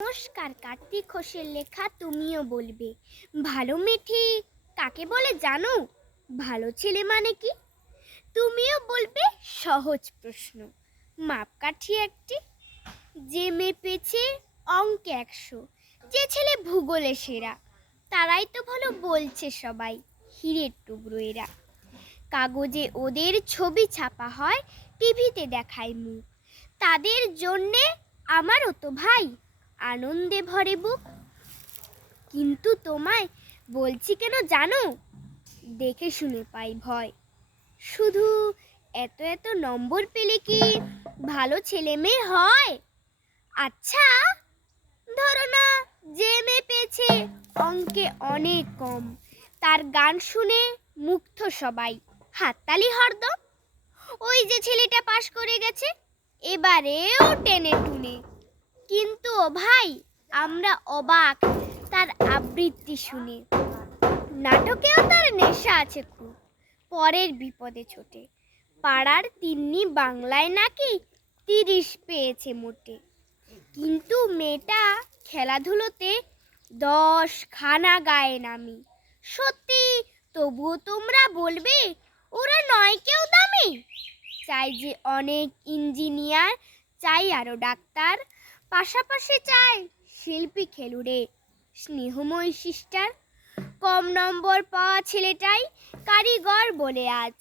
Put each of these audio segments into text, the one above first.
নমস্কার। কার্তিক ঘোষের লেখা তুমিও বলবে। ভালো মেয়ে কাকে বলে জানো? ভালো ছেলে মানে কি? তুমিও বলবে সহজ প্রশ্ন। মাপকাঠি একটি। যে মেয়ে পেয়েছে অঙ্কে 100, যে ছেলে ভূগোলে সেরা, তারাই তো ভালো বলছে সবাই, হীরের টুকরো এরা। কাগজে ওদের ছবি ছাপা হয়, টিভিতে দেখায় মুখ, তাদের জন্যে আমারও তো ভাই আনন্দে ভরে বুক। কিন্তু তোমায় বলছি কেন জানো? দেখে শুনে পাই ভয়। শুধু এত এত নম্বর পেলে কি ভালো ছেলে মেয়ে হয়? আচ্ছা, ধরো না যে মেয়ে পেয়েছে অঙ্কে অনেক কম, তার গান শুনে মুগ্ধ সবাই, হাততালি হরদম। ওই যে ছেলেটা পাশ করে গেছে, এবারেও টেনে টুনে। কিন্তু ও ভাই, আমরা অবাক তার আবৃত্তি শুনে। নাটকেও তার নেশা আছে খুব, পরের বিপদে ছোটে। পাড়ার তিন্নি বাংলায় নাকি 30 পেয়েছে মোটে। কিন্তু মেয়েটা খেলাধুলোতে 10 খানা গায়ে নামি। সত্যি, তবুও তোমরা বলবে ওরা নয় কেউ দামি? চাই যে অনেক ইঞ্জিনিয়ার, চাই আরো ডাক্তার, পাশাপাশি চাই শিল্পী খেলুড়ে, স্নেহময় সিস্টার। কম নম্বর পাওয়া ছেলেটাই কারিগর বলে আজ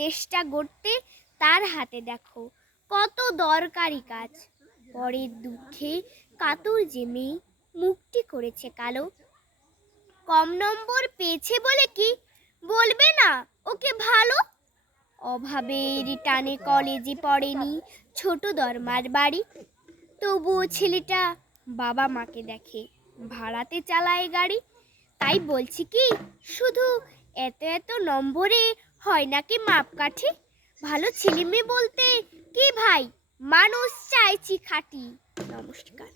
দেশটা গড়তে তার হাতে দেখো কত দরকারি কাজ। পরের দুঃখে কাতর যে মেয়ে মুখটি করেছে কালো। কম নম্বর পেয়েছে বলে কি বলবে না ওকে ভালো? অভাবের টানে কলেজে পড়েনি, ছোট দরমার বাড়ি, তবুও ছেলেটা বাবা মাকে দেখে, ভাড়াতে চালায় গাড়ি। তাই বলছি কি, শুধু এত এত নম্বরে হয় নাকি মাপকাঠি? ভালো ছেলে মেয়ে বলতে কি ভাই, মানুষ চাইছি খাঁটি। নমস্কার।